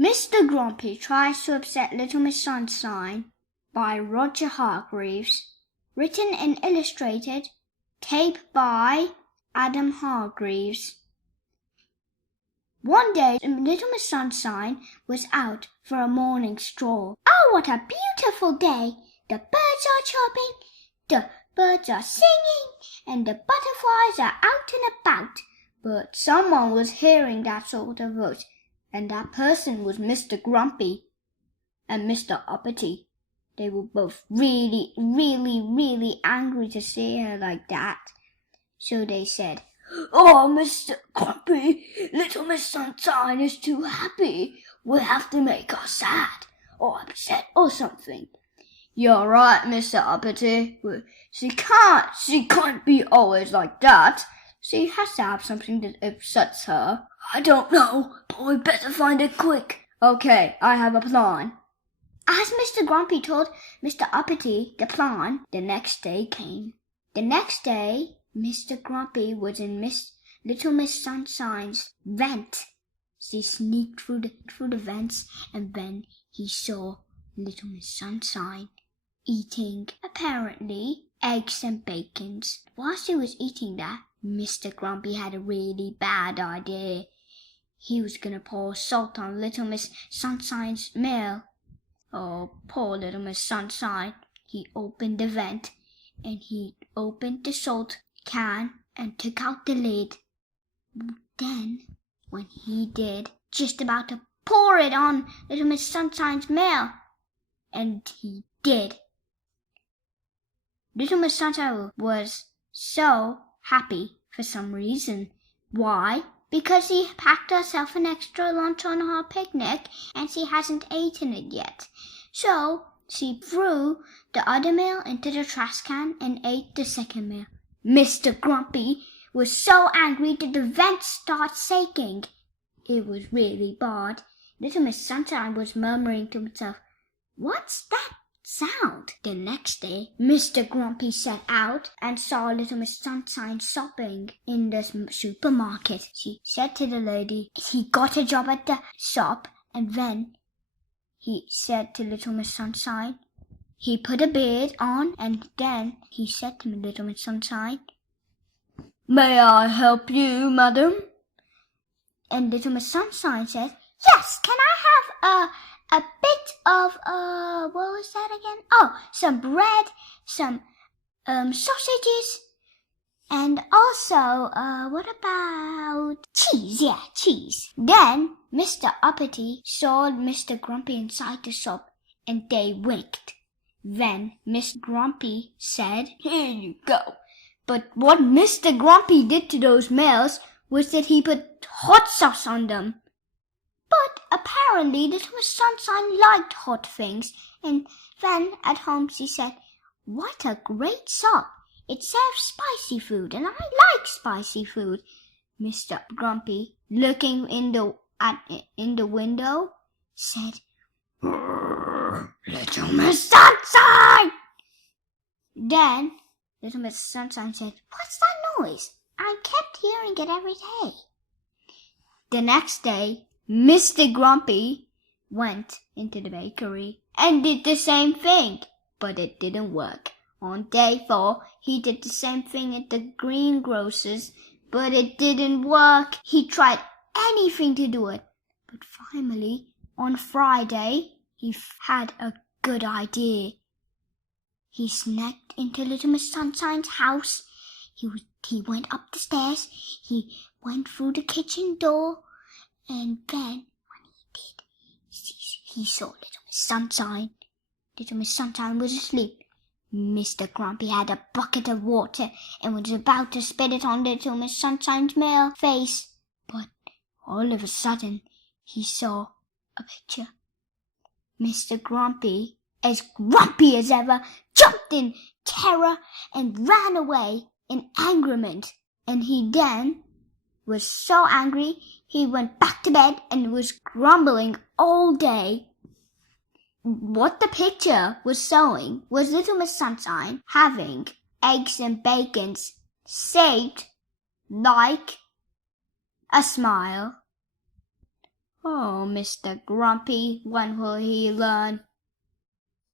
Mr. Grumpy Tries to Upset Little Miss Sunshine by Roger Hargreaves. Written and illustrated, tape by Adam Hargreaves. One day, Little Miss Sunshine was out for a morning stroll. Oh, what a beautiful day! The birds are chirping, the birds are singing, and the butterflies are out and about. But someone was hearing that sort of voice, and that person was Mr. Grumpy and Mr. Uppity. They were both really angry to see her like that. So they said, "Oh, Mr. Grumpy, Little Miss Sunshine is too happy. We'll have to make her sad or upset or something." "You're right, Mr. Uppity. She can't be always like that. She has to have something that upsets her." "I don't know, but we better find it quick." "Okay, I have a plan." As Mr. Grumpy told Mr. Uppity the plan, the next day came. The next day, Mr. Grumpy was in Little Miss Sunshine's vent. She sneaked through the vents, and then he saw Little Miss Sunshine eating, apparently, eggs and bacons. While she was eating that, Mr. Grumpy had a really bad idea. He was going to pour salt on Little Miss Sunshine's meal. Oh, poor Little Miss Sunshine. He opened the vent, and he opened the salt can and took out the lid. Then, when he did, just about to pour it on Little Miss Sunshine's meal, and he did. Little Miss Sunshine was so happy for some reason. Why? Because she packed herself an extra lunch on her picnic and she hasn't eaten it yet. So she threw the other meal into the trash can and ate the second meal. Mr. Grumpy was so angry that the vent started shaking. It was really bad. Little Miss Sunshine was murmuring to himself, "What's that sound?" The next day, Mr. Grumpy set out and saw Little Miss Sunshine shopping in the supermarket. She said to the lady, he got a job at the shop, and then he said to Little Miss Sunshine, he put a beard on, and then he said to Little Miss Sunshine, "May I help you, madam?" And Little Miss Sunshine said, "Yes, can I have a bit of, what was that again? Oh, some bread, some, sausages, and also, what about cheese? Yeah, cheese." Then Mr. Uppity saw Mr. Grumpy inside the shop, and they winked. Then Mr. Grumpy said, "Here you go." But what Mr. Grumpy did to those meals was that he put hot sauce on them. But apparently Little Miss Sunshine liked hot things, and then at home she said, "What a great shop! It serves spicy food, and I like spicy food." Mr. Grumpy, looking in the window, said, "Little Miss Sunshine!" Then Little Miss Sunshine said, "What's that noise? I kept hearing it every day." The next day, Mr. Grumpy went into the bakery and did the same thing, but it didn't work. On day 4, he did the same thing at the greengrocer's, but it didn't work. He tried anything to do it, but finally, on Friday, he had a good idea. He sneaked into Little Miss Sunshine's house. He went up the stairs. He went through the kitchen door. And then, when he did, he saw Little Miss Sunshine. Little Miss Sunshine was asleep. Mr. Grumpy had a bucket of water and was about to spit it on Little Miss Sunshine's face. But all of a sudden, he saw a picture. Mr. Grumpy, as grumpy as ever, jumped in terror and ran away in angerment. And he then was so angry, he went back to bed and was grumbling all day. What the picture was showing was Little Miss Sunshine having eggs and bacons shaped like a smile. Oh, Mr. Grumpy, when will he learn?